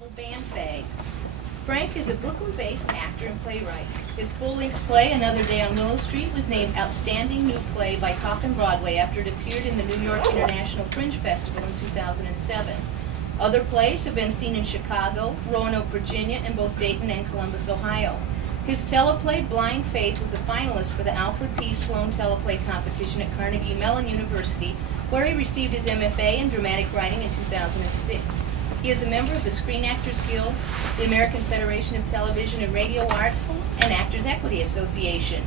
novel Band Fags. Frank is a Brooklyn-based actor and playwright. His full-length play, Another Day on Willow Street, was named Outstanding New Play by Coffin Broadway after it appeared in the New York International Fringe Festival in 2007. Other plays have been seen in Chicago, Roanoke, Virginia, and both Dayton and Columbus, Ohio. His teleplay, Blind Face, was a finalist for the Alfred P. Sloan Teleplay Competition at Carnegie Mellon University, where he received his MFA in dramatic writing in 2006. He is a member of the Screen Actors Guild, the American Federation of Television and Radio Arts, and Actors Equity Association.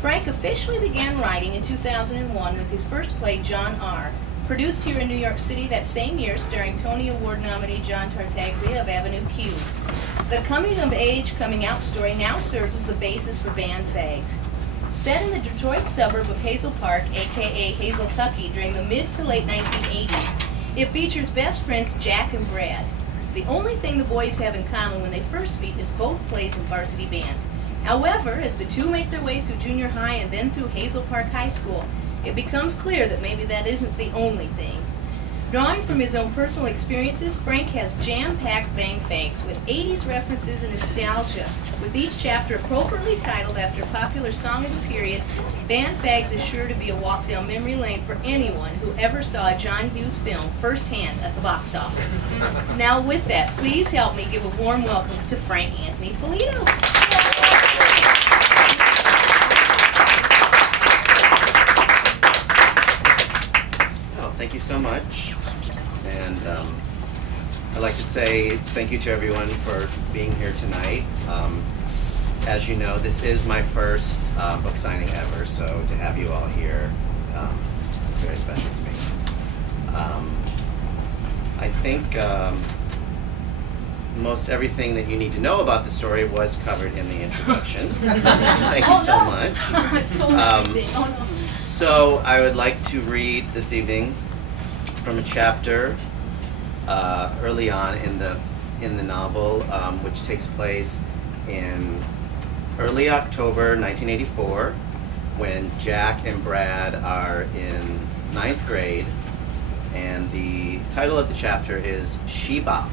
Frank officially began writing in 2001 with his first play, John R., produced here in New York City that same year, starring Tony Award nominee John Tartaglia of Avenue Q. The coming-of-age, coming-out story now serves as the basis for Band Fags. Set in the Detroit suburb of Hazel Park, a.k.a. Hazeltucky, during the mid to late 1980s, it features best friends Jack and Brad. The only thing the boys have in common when they first meet is both plays in varsity band. However, as the two make their way through junior high and then through Hazel Park High School, it becomes clear that maybe that isn't the only thing. Drawing from his own personal experiences, Frank has jam-packed Band Fags with 80s references and nostalgia. With each chapter appropriately titled after a popular song of the period, Band Fags is sure to be a walk down memory lane for anyone who ever saw a John Hughes film firsthand at the box office. Now with that, please help me give a warm welcome to Frank Anthony Polito. Thank you so much, and I'd like to say thank you to everyone for being here tonight. As you know, this is my first book signing ever, so to have you all here, it's very special to me. I think most everything that you need to know about the story was covered in the introduction. Thank you so much. So I would like to read this evening from a chapter early on in the novel, which takes place in early October 1984, when Jack and Brad are in 9th grade, and the title of the chapter is She Bop,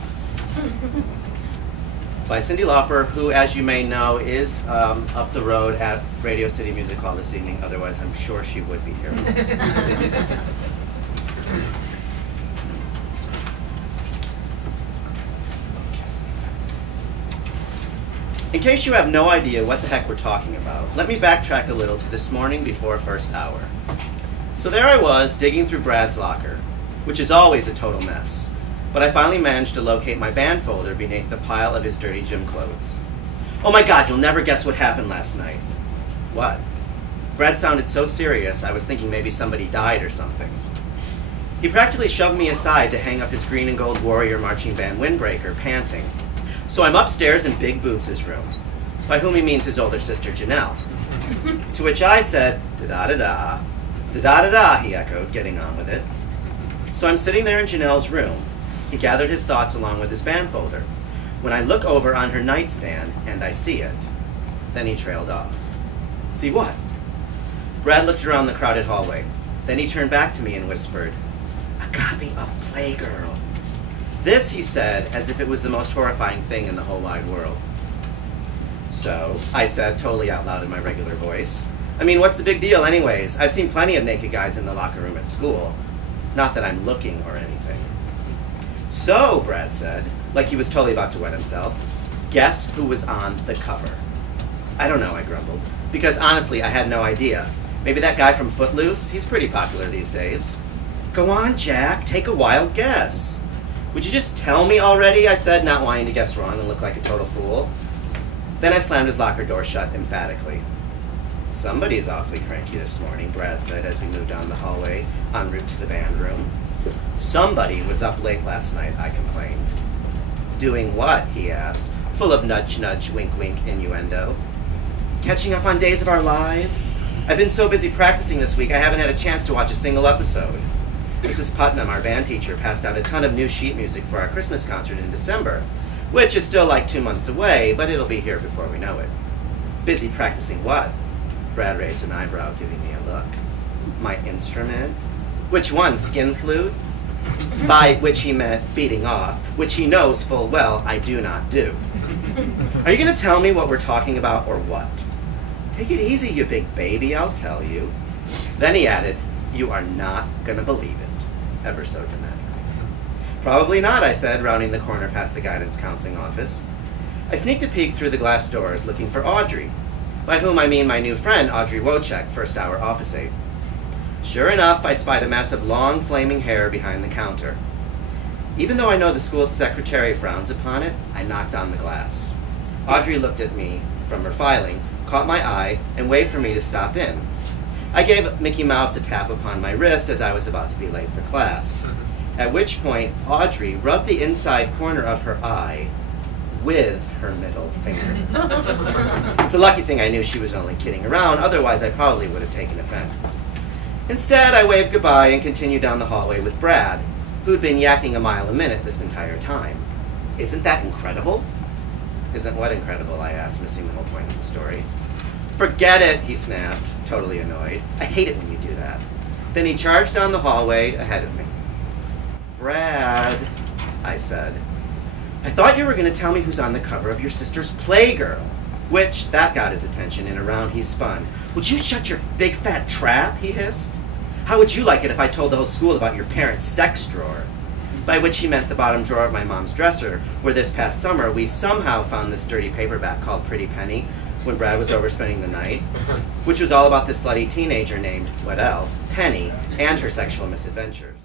by Cyndi Lauper, who, as you may know, is up the road at Radio City Music Hall this evening. Otherwise, I'm sure she would be here with us. In case you have no idea what the heck we're talking about, let me backtrack a little to this morning before first hour. So there I was, digging through Brad's locker, which is always a total mess. But I finally managed to locate my band folder beneath the pile of his dirty gym clothes. Oh my God, you'll never guess what happened last night. What? Brad sounded so serious, I was thinking maybe somebody died or something. He practically shoved me aside to hang up his green and gold Warrior marching band windbreaker, panting. So I'm upstairs in Big Boobs' room, by whom he means his older sister, Janelle. To which I said, da-da-da-da, da-da-da-da, he echoed, getting on with it. So I'm sitting there in Janelle's room. He gathered his thoughts along with his band folder, when I look over on her nightstand and I see it. Then he trailed off. See what? Brad looked around the crowded hallway. Then he turned back to me and whispered, a copy of Playgirl. This, he said, as if it was the most horrifying thing in the whole wide world. So, I said, totally out loud in my regular voice, I mean, what's the big deal anyways? I've seen plenty of naked guys in the locker room at school. Not that I'm looking or anything. So, Brad said, like he was totally about to wet himself, guess who was on the cover? I don't know, I grumbled, because honestly, I had no idea. Maybe that guy from Footloose? He's pretty popular these days. Go on, Jack, take a wild guess. Would you just tell me already? I said, not wanting to guess wrong and look like a total fool. Then I slammed his locker door shut emphatically. Somebody's awfully cranky this morning, Brad said as we moved down the hallway en route to the band room. Somebody was up late last night, I complained. Doing what? He asked, full of nudge, nudge, wink, wink innuendo. Catching up on Days of Our Lives? I've been so busy practicing this week I haven't had a chance to watch a single episode. Mrs. Putnam, our band teacher, passed out a ton of new sheet music for our Christmas concert in December, which is still like 2 months away, but it'll be here before we know it. Busy practicing what? Brad raised an eyebrow, giving me a look. My instrument? Which one, skin flute? by which he meant beating off, which he knows full well I do not do. Are you going to tell me what we're talking about or what? Take it easy, you big baby, I'll tell you. Then he added, you are not going to believe it, ever so dramatically. Probably not, I said, rounding the corner past the guidance counseling office. I sneaked a peek through the glass doors looking for Audrey, by whom I mean my new friend, Audrey Wojcik, first hour office aide. Sure enough, I spied a mass of long, flaming hair behind the counter. Even though I know the school secretary frowns upon it, I knocked on the glass. Audrey looked at me from her filing, caught my eye, and waved for me to stop in. I gave Mickey Mouse a tap upon my wrist as I was about to be late for class, at which point Audrey rubbed the inside corner of her eye with her middle finger. It's a lucky thing I knew she was only kidding around, otherwise I probably would have taken offense. Instead, I waved goodbye and continued down the hallway with Brad, who'd been yakking a mile a minute this entire time. Isn't that incredible? Isn't what incredible, I asked, missing the whole point of the story. Forget it, he snapped, totally annoyed. I hate it when you do that. Then he charged down the hallway ahead of me. Brad, I said, I thought you were going to tell me who's on the cover of your sister's Playgirl, which, that got his attention, and around he spun. Would you shut your big fat trap, he hissed. How would you like it if I told the whole school about your parents' sex drawer? By which he meant the bottom drawer of my mom's dresser, where this past summer we somehow found this dirty paperback called Pretty Penny when Brad was over spending the night, which was all about this slutty teenager named, what else, Penny, and her sexual misadventures.